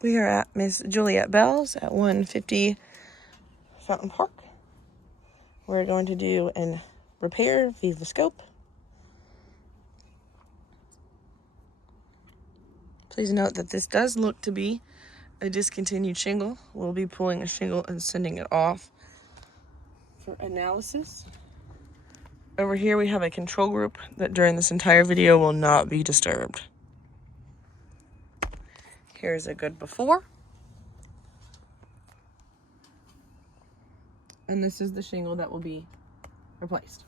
We are at Miss Juliet Bell's at 150 Fountain Park. We're going to do an repair via the scope. Please note that this does look to be a discontinued shingle. We'll be pulling a shingle and sending it off for analysis. Over here we have a control group that during this entire video will not be disturbed. Here's a good before. And this is the shingle that will be replaced.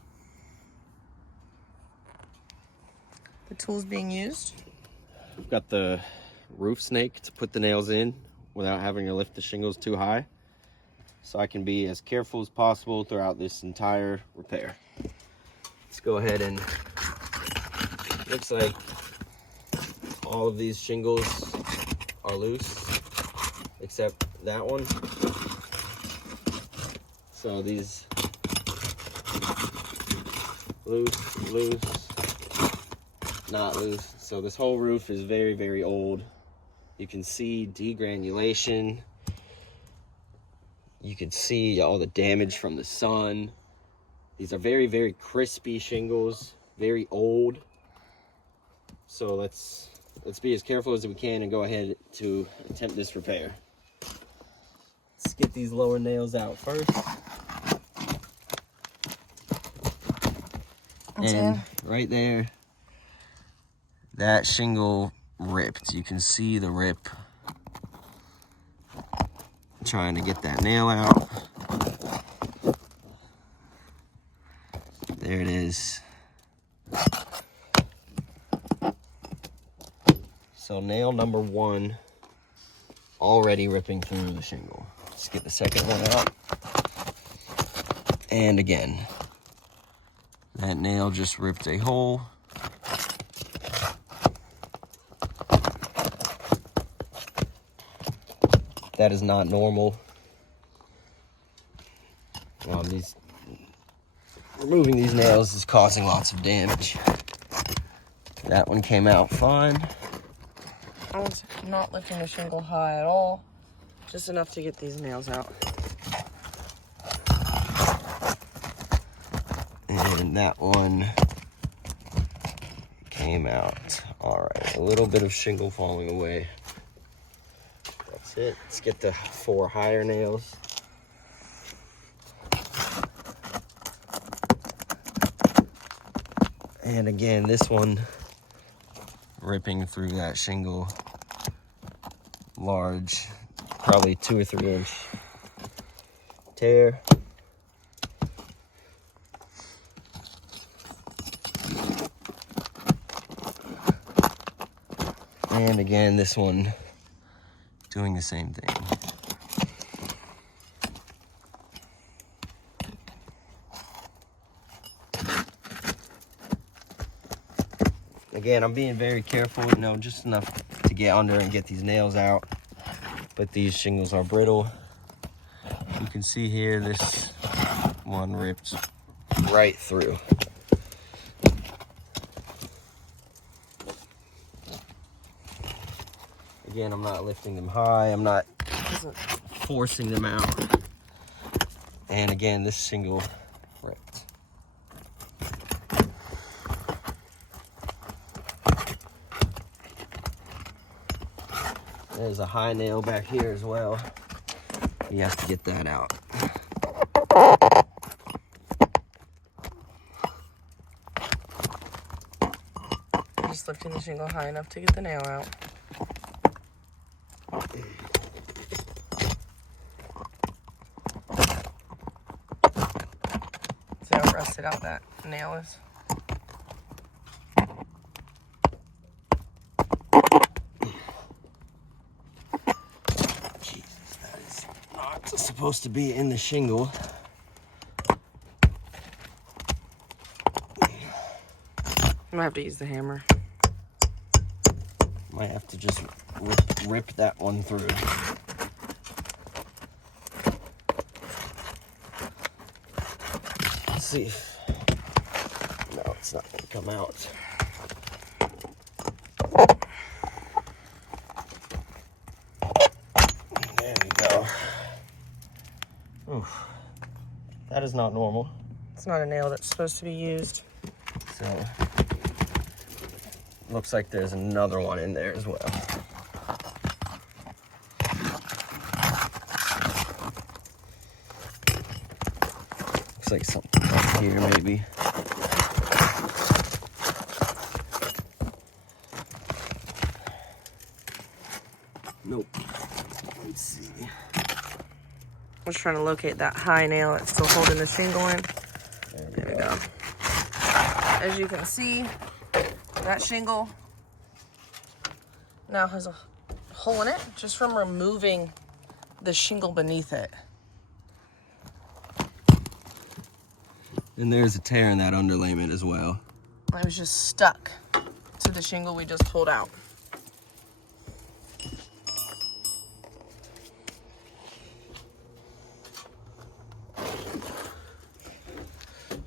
The tools being used. We've got the roof snake to put the nails in without having to lift the shingles too high, so I can be as careful as possible throughout this entire repair. Let's go ahead and, looks like all of these shingles are loose except that one. So these loose, not loose. So this whole roof is very, very old. You can see degranulation. You can see all the damage from the sun. These are very, very crispy shingles, very old. So let's be as careful as we can and go ahead to attempt this repair. Let's get these lower nails out first. And right there, that shingle ripped. You can see the rip. I'm trying to get that nail out. There it is. So nail number 1 already ripping through the shingle. Let's get the second one out. And again, that nail just ripped a hole. That is not normal. Removing these nails is causing lots of damage. That one came out fine. I was not lifting the shingle high at all, just enough to get these nails out. And that one came out. All right, a little bit of shingle falling away. That's it. Let's get the 4 higher nails. And again, this one ripping through that shingle. Large, probably 2 or 3 inch tear. And again, this one doing the same thing. Again, I'm being very careful, just enough to get under and get these nails out. But these shingles are brittle. You can see here, this one ripped right through. Again, I'm not lifting them high. I'm not forcing them out. And again, this shingle ripped. There's a high nail back here as well. You have to get that out. Just lifting the shingle high enough to get the nail out. See how rusted out that nail is? Jesus, that is not supposed to be in the shingle. I'm gonna have to use the hammer. Might have to just rip that one through. Let's see if... No, it's not going to come out. Oof. That is not normal. It's not a nail that's supposed to be used. So, looks like there's another one in there as well. Looks like something up here maybe. Nope. Let's see. I was trying to locate that high nail that's still holding the shingle in. There we go. As you can see, that shingle now has a hole in it just from removing the shingle beneath it. And there's a tear in that underlayment as well. It was just stuck to the shingle we just pulled out.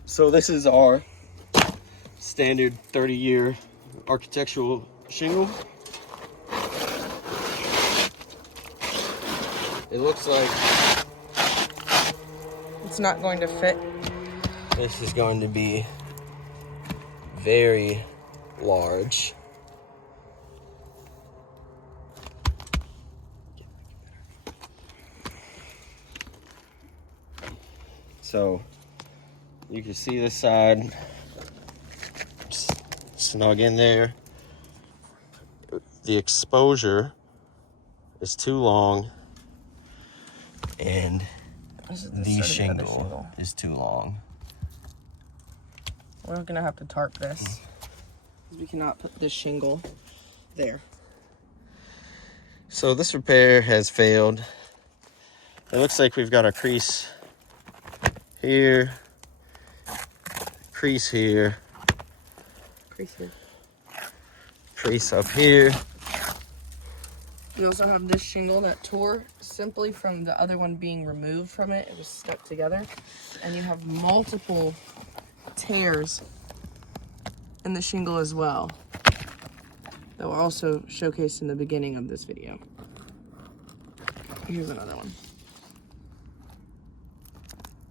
So this is our standard 30-year architectural shingle. It looks like It's not going to fit. this is going to be very large. So you can see this side snug in there. The exposure is too long, and the shingle is too long. We're gonna have to tarp this. We cannot put this shingle there. So this repair has failed. It looks like we've got a crease here, crease here, Crease here. crease up here. We also have this shingle that tore simply from the other one being removed from it. It was stuck together. And you have multiple tears in the shingle as well that were also showcased in the beginning of this video. Here's another one.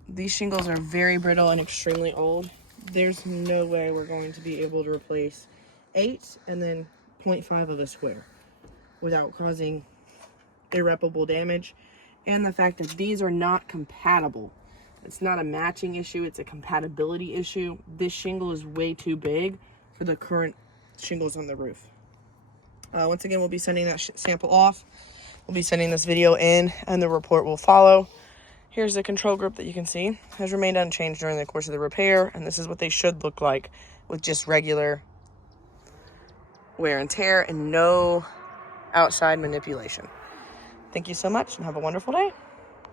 These shingles are very brittle and extremely old. There's no way we're going to be able to replace 8 and then 0.5 of a square without causing irreparable damage. And the fact that these are not compatible. It's not a matching issue, it's a compatibility issue. This shingle is way too big for the current shingles on the roof. Once again, we'll be sending that sample off. We'll be sending this video in, and the report will follow. Here's the control group that you can see has remained unchanged during the course of the repair, and this is what they should look like with just regular wear and tear and no outside manipulation. Thank you so much and have a wonderful day.